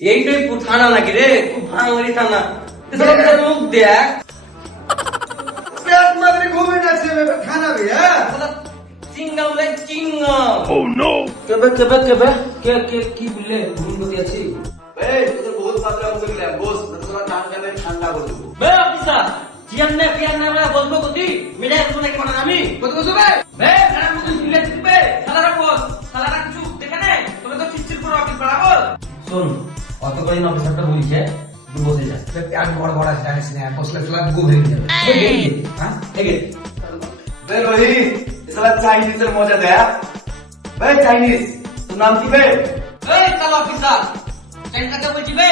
এইটাই থানা নাকি রে? খুব ভাঙরি থানা। লোক দেখ পেট মাগরে ঘুমে যাচ্ছে থানা বে হ্যাঁ চিংগাম রে চিংগাম। কেবে কেবে কেবে কে কে কি বললে ভুল বলি আছি এই তোদের বহুত মাত্রা বলে গেলাম বস তোরা টান টানে ঠান্ডা করে দেবো বে অফিসার জিয়ান না পিয়ান না বলবো কতি মিডাই তো নাকি মানে আমি কত কত বে খারাপ মতো দিলে দিবে সালারা বস সালারা কিছু দেখে নে তুমি তো চিচির পুরো অফিস বাড়াবো। শোন অত করে অফিসারটা বলছে তুই বসে যা পেট বড় বড় আছে জানিস না বসলে ফ্ল্যাট গো ভেঙে যাবে হ্যাঁ ঠিক আছে বে রোহিত সালা চাইনিজের মজা দে বে চাইনিজ তোর নাম কি বে এই কাল অফিসার চেঙ্গাতে বলছি বে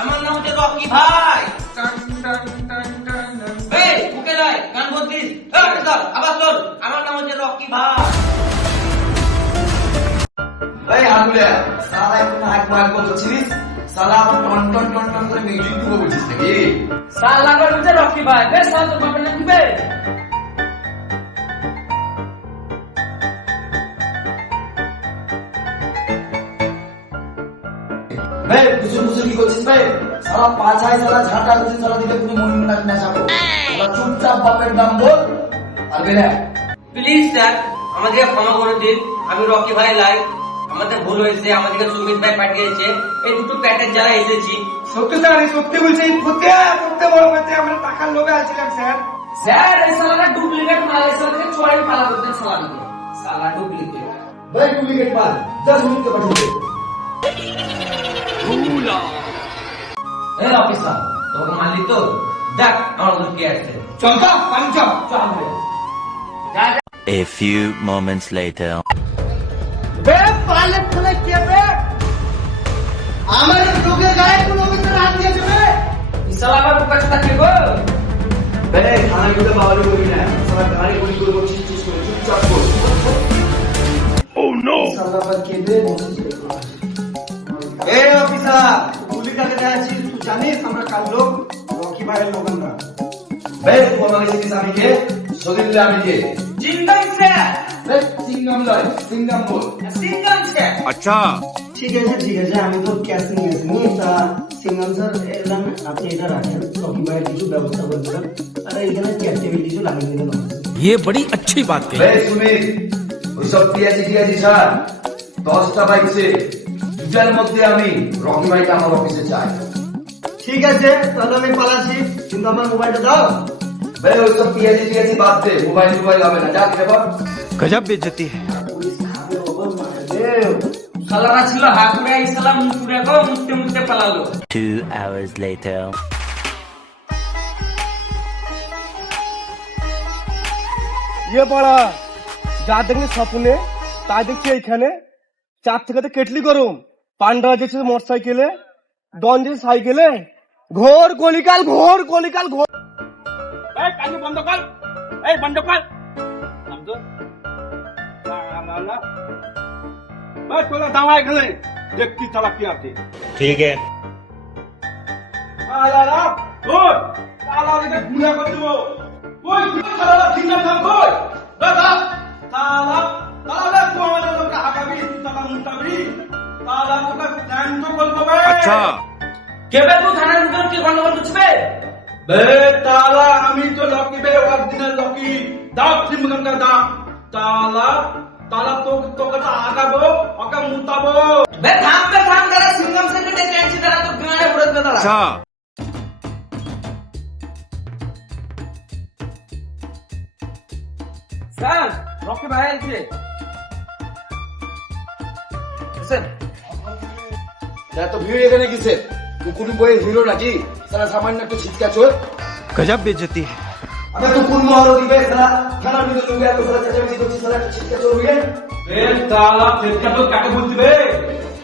আমার নাম হচ্ছে রকি ভাই। এই মুখে লাই গান বলতিস এই অফিসার আবার তোর আমার নাম হচ্ছে রকি ভাই। এই হাগুলা সালা একটু হাত মার করছিস সালা টন টন টন টন করে মিউজিক দিব বলছিস নাকি সাল লাগার হচ্ছে রকি ভাই বে সাল তোর বাপের নাম কি বে? বে বুঝু বুঝু কি করছিস বে সালা পাছায় সালা ঝাঁটা করছিস সালা দিলে কোনো মন না না যাবো সালা চুপচাপ বাপের নাম বল আর বেলা প্লিজ স্যার আমাদেরকে ক্ষমা করে দিন। আমি রকি ভাই লাই আমাদের ভুল হয়েছে, আমাদেরকে সুমিত ভাই পাঠিয়েছে, এই দুটো প্যাটের যারা এসেছি। সত্যি স্যার আমি সত্যি বলছি ফুটে বড় পেতে আমরা টাকার লোভে আছিলাম স্যার স্যার এই সালাটা ডুপ্লিকেট মাল এসে থেকে চোরাই পালা করতেন সালাকে সালা ডুপ্লিকেট। বে ডুপ্লিকেট মাল 10 মিনিট কে পাঠিয়ে দে এই অফিসার তোর মালিক তো দেখ আমার লোক কি আছে। চল তো পানি চল চল ভাই যা যা। A few moments later. বে পালে ফলে কে বে আমার লোকের গায়ে কোন ভিতরে হাত দিয়েছে বে এই সালাবার উপর কথা কি গো? বে খানা গুলো বাবালি করবি না সালা গাড়ি গুলি করে বলছিস চিজ করে চুপচাপ বল সালা বাদ কে বে এ অফিসার পুলিশ কাছে আছিস তুই জানিস আমরা কাল লোক রকি ভাইয়ের লোক আমরা বে তুই আমাকে জিজ্ঞেস আমি কে সদিল্লা আমি কে জিন্দাই স্যার বে সিঙ্গাম লয় সিঙ্গাম বল সিঙ্গল স্যার। ঠিক আছে আমি তো ক্যাশ নিয়ে আসিনি তা সিঙ্গাম স্যার এলাম আপনি এটা রাখেন রকি ভাইয়ের কিছু ব্যবস্থা করে দেবেন আর এখানে চেয়ার টেবিল কিছু লাগিয়ে দেবেন ये बड़ी अच्छी बात कही। বে সুমিত ওইসব পিয়াজি টিয়াজি ছাড় 10টা বাইকছে দুটার মধ্যে আমি রকি ভাইকে আমার অফিসে চাই ঠিক আছে তাহলে আমি পালাচ্ছি কিন্তু আমার মোবাইলটা দাও বে ওইসব পিয়াজি টিয়াজি বাদ দে মোবাইল টোবাইল হবে না যা দেবার गजब बेइज्जती है। পুলিশ খাবে বাবা মারবে সালারা ছিল হাকুড়ে এই সালা মুকুড়ে গো মুতে মুতে পালালো। 2 hours later. ইয়ে পড়া যা দেখলি স্বপ্নে তাই দেখছি এইখানে 4 থেকে কেটলি গরম পান্ডা যেছে মোটর সাইকেলে ডন যেছে সাইকেলে ঘোর কলিকাল ঘোর এই কাজ বন্ধ কর এই বন্ধ কর নাম তো না ভাই তোরা দাঁড়া এখানে দেখতি চালা কি আছে ठीक है। আলারা ওই আলা দেখে গুনা করে দেবো ওই চালা সিঙ্গাম থাম কই দাদা তালা তালা তো আমাদের লোক হাকাবি তালা মুতাবি তালা তোকে জ্ঞান তো বলবো বে কেবে তো থানার ভিতর কি গন্ডগোল করছে? বে তালা আমি তো লকি বে অরিজিনাল লকি দাও সিঙ্গাম কা দাও তালা তালা তো তোকে তো হাকাবো ওকে মুতাবো বে থাম তারা সিঙ্গম সেকেন্ডে টেনছি তারা তো গায়ে পড়ে যাবে তারা। স্যার রকি ভাই আছে স্যার। এত ভিড় এখানে কিসে কুকুর বইয়ের হিরো নাকি সারা সামান্য একটা ছিটকা চোর गजब बेइज्जती है। আমি তো কোন মহল দিবে সারা খেলার ভিতরে তুমি এত সারা চেঁচামেচি করছিস সারা একটা ছিটকা চোর হয়ে বে তালা ফেরকা তো কাকে বলতে বে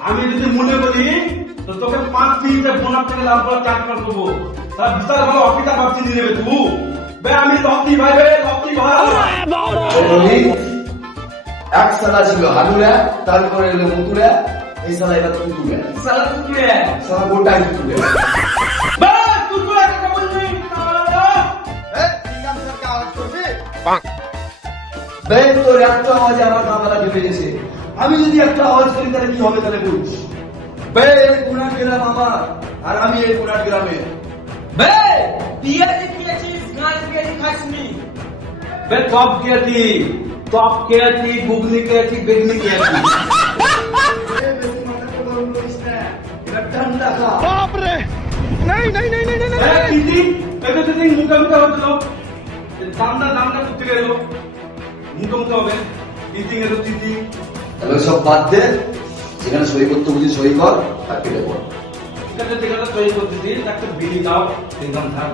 আমি যদি মনে করি তো তোকে 5 মিনিটে বোনার থেকে লাভ করে চার্জ করে দেবো তার বিশাল ভালো অফিসার ভাবছি দিয়ে দেবে তুই বে আমি লকি ভাই বে লকি ভাই রোহিত এক সালা ছিল হালুরা তারপরে এলো মুতুরা এই সালা এবার তুতুরা সালা তুই সালা গোটাই তুতুরা বে তুই তো একটা বলবি তালা সিঙ্গাম স্যারকে আওয়াজ করবে বে তোর একটা আওয়াজে আমার কামলা ঢুকে গেছে আমি যদি একটা আওয়াজ করি তাহলে কি হবে তাহলে বলিস বে এই কুনাট গ্রাম আমার, আর আমি এই কুনাট গ্রামে। বে পিয়াজি খেয়েছিস গাছ পিয়াজি খাসনি বে টপ খেয়েছি, টপ খেয়েছি, ঘুগনি খেয়েছি, বেগনি খেয়েছি। বেশি মাথা গরম করিস না, এটা ঠান্ডা খা। দিদি এটা দিদি মুখে মুখে হচ্ছিল, দামটা করতে গেল মুখে মুখে হবে। দিদি এলো দিদি, তাহলে সব বাদ দে, যেখানে সই করতে বুঝি সই কর আর কেটে পড়। ঠিক আছে ঠিক আছে, তৈরি করতেছি, একটা বিড়ি দাও, ইনকাম থাক।